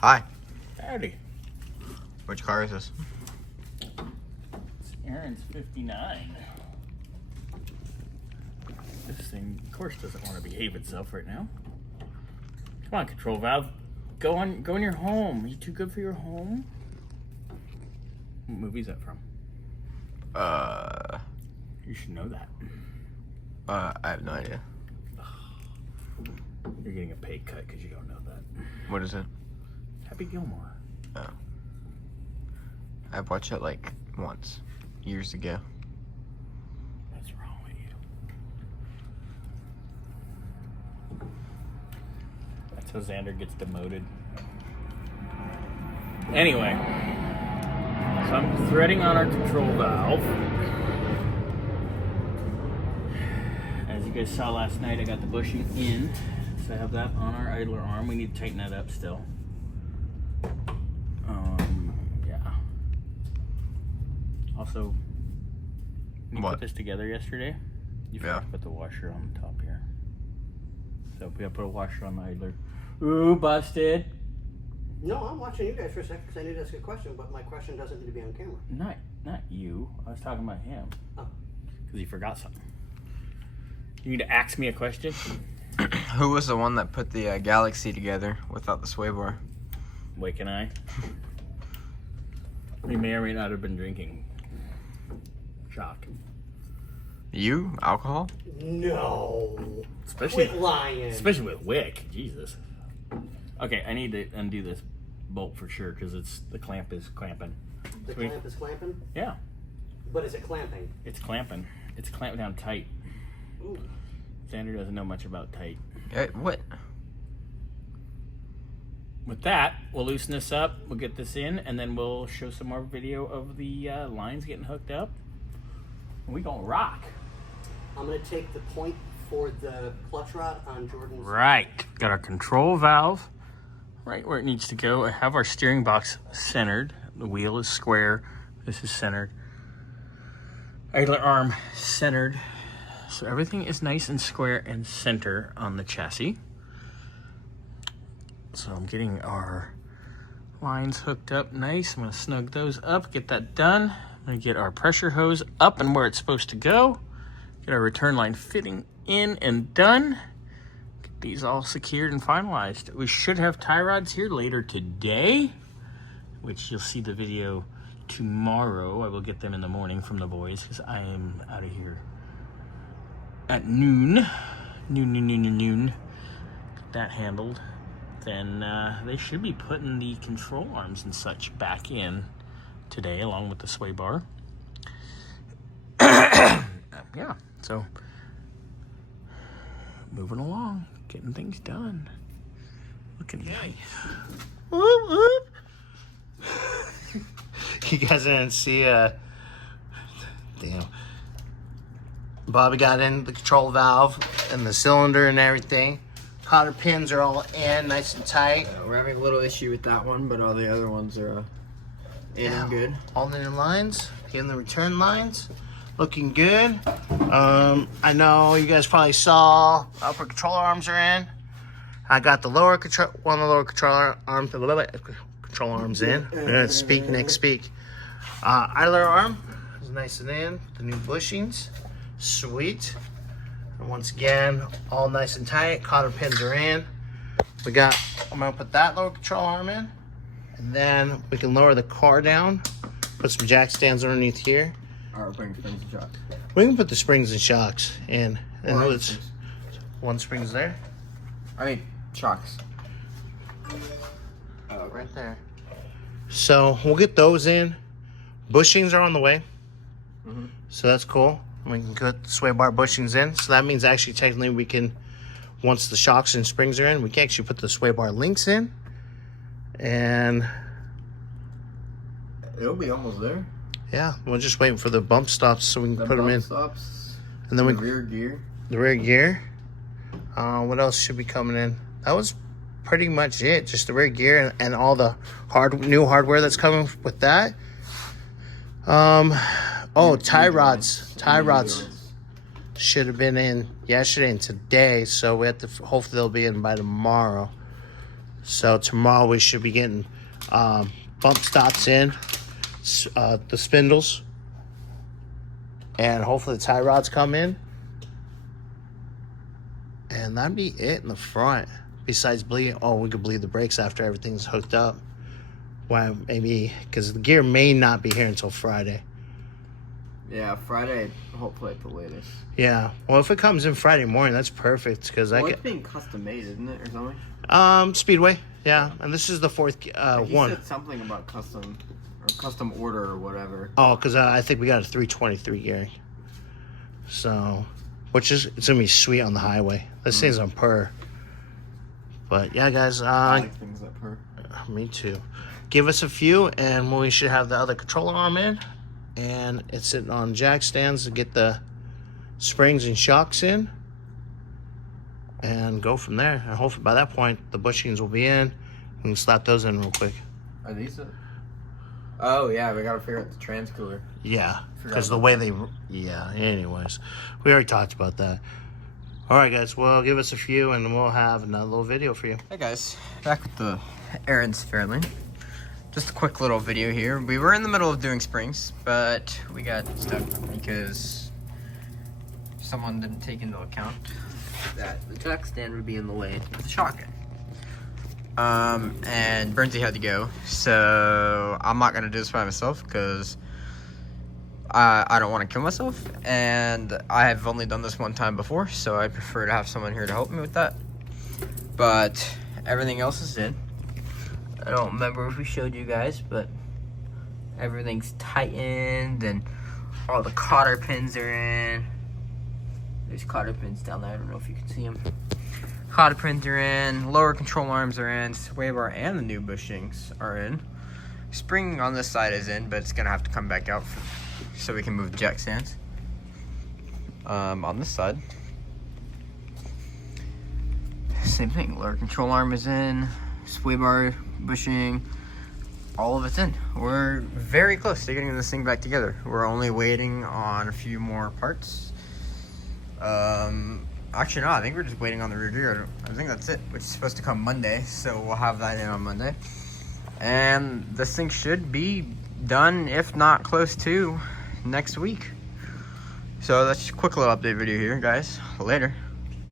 Hi. Howdy. Which car is this? It's Aaron's 59. This thing, of course, doesn't want to behave itself right now. Come on, control valve. Go in your home. Are you too good for your home? What movie is that from? You should know that. I have no idea. You're getting a pay cut because you don't know that. What is it? Happy Gilmore. Oh. I've watched it like once, years ago. What's wrong with you? That's how Xander gets demoted. Anyway, so I'm threading on our control valve. As you guys saw last night, I got the bushing in. So I have that on our idler arm. We need to tighten that up still. Yeah. Also, you put this together yesterday. You forgot to put the washer on the top here. So we gotta put a washer on the idler. Ooh, busted. No, I'm watching you guys for a second because I need to ask a question, but my question doesn't need to be on camera. Not you. I was talking about him. Oh. Because he forgot something. You need to ask me a question? Who was the one that put the Galaxy together without the sway bar? Wake and I. We may or may not have been drinking. Shock. You? Alcohol? No. Especially Quit lying. Especially with Wick. Jesus. Okay, I need to undo this bolt for sure because the clamp is clamping. The clamp is clamping? Yeah. But is it clamping? It's clamping. It's clamped down tight. Ooh. Xander doesn't know much about tight. What? With that, we'll loosen this up, we'll get this in, and then we'll show some more video of the lines getting hooked up. And we gonna rock. I'm going to take the point for the clutch rod on Jordan's. Right. Got our control valve right where it needs to go. I have our steering box centered. The wheel is square. This is centered. Idler arm centered. So everything is nice and square and center on the chassis. So I'm getting our lines hooked up nice. I'm going to snug those up, get that done. I'm going to get our pressure hose up and where it's supposed to go. Get our return line fitting in and done. Get these all secured and finalized. We should have tie rods here later today, which you'll see the video tomorrow. I will get them in the morning from the boys because I am out of here at noon. Noon. Get that handled. Then they should be putting the control arms and such back in today along with the sway bar. Yeah, so moving along, getting things done. Looking nice. Whoop, whoop. You guys didn't see damn. Bobby got in the control valve and the cylinder and everything. Cotter pins are all in, nice and tight. We're having a little issue with that one, but all the other ones are in and good. All in lines, getting the return lines, looking good. I know you guys probably saw upper controller arms are in. I got the lower control, one of the lower controller arms, control arms in. Speak. Idler arm is nice and in. The new bushings, sweet. And once again, all nice and tight. Cotter pins are in. I'm gonna put that lower control arm in, and then we can lower the car down. Put some jack stands underneath here. Or bring springs and shocks. We can put the springs and shocks in. And it's one spring's there. I mean, shocks. Right there. So we'll get those in. Bushings are on the way. So that's cool. We can put the sway bar bushings in. So that means actually technically we can, once the shocks and springs are in, we can actually put the sway bar links in. And It'll be almost there. yeah, we're just waiting for the bump stops so we can put them in. Stops. And then The rear gear. the rear gear. What else should be coming in? That was pretty much it. Just the rear gear and all the new hardware that's coming with that. Tie rods. Tie rods should have been in yesterday and today, so we have to. Hopefully they'll be in by tomorrow. So tomorrow we should be getting bump stops in, the spindles, and hopefully the tie rods come in. And that'd be it in the front. Besides bleeding, we could bleed the brakes after everything's hooked up. Well, maybe, because the gear may not be here until Friday. Yeah, Friday, hopefully at the latest. Yeah, well, if it comes in Friday morning, that's perfect, because it's being custom made, isn't it, or something? Speedway, yeah, and this is the fourth He one. said something about custom order or whatever. Oh, because I think we got a 323 gearing. So, it's gonna be sweet on the highway. This thing's on per. But yeah, guys, I like things that per. Me too. Give us a few, and we should have the other controller arm in, and it's sitting on jack stands to get the springs and shocks in, and go from there. And hopefully by that point the bushings will be in. We can slap those in real quick. Are these? Oh yeah, we gotta figure out the trans cooler. Yeah, because the way they. Yeah. Anyways, we already talked about that. All right, guys. Well, give us a few, and we'll have another little video for you. Hey guys, back with the Aaron's Fairlane. Just a quick little video here. We were in the middle of doing springs, but we got stuck because someone didn't take into account that the jack stand would be in the way of the shotgun. And Bernsey had to go, so I'm not gonna do this by myself because I don't want to kill myself, and I have only done this one time before, so I prefer to have someone here to help me with that. But everything else is in. I don't remember if we showed you guys, but everything's tightened and all the cotter pins are in. There's cotter pins down there. I don't know if you can see them. Cotter pins are in. Lower control arms are in. Sway bar and the new bushings are in. Spring on this side is in, but it's gonna have to come back out so we can move the jack stands. On this side, same thing. Lower control arm is in. Sway bar, bushing, all of it's in. We're very close to getting this thing back together. We're only waiting on a few more parts. Actually no, I think we're just waiting on the rear gear. I think that's it, which is supposed to come Monday, so we'll have that in on Monday. And this thing should be done, if not close to, next week. So that's just a quick little update video here, guys. Later.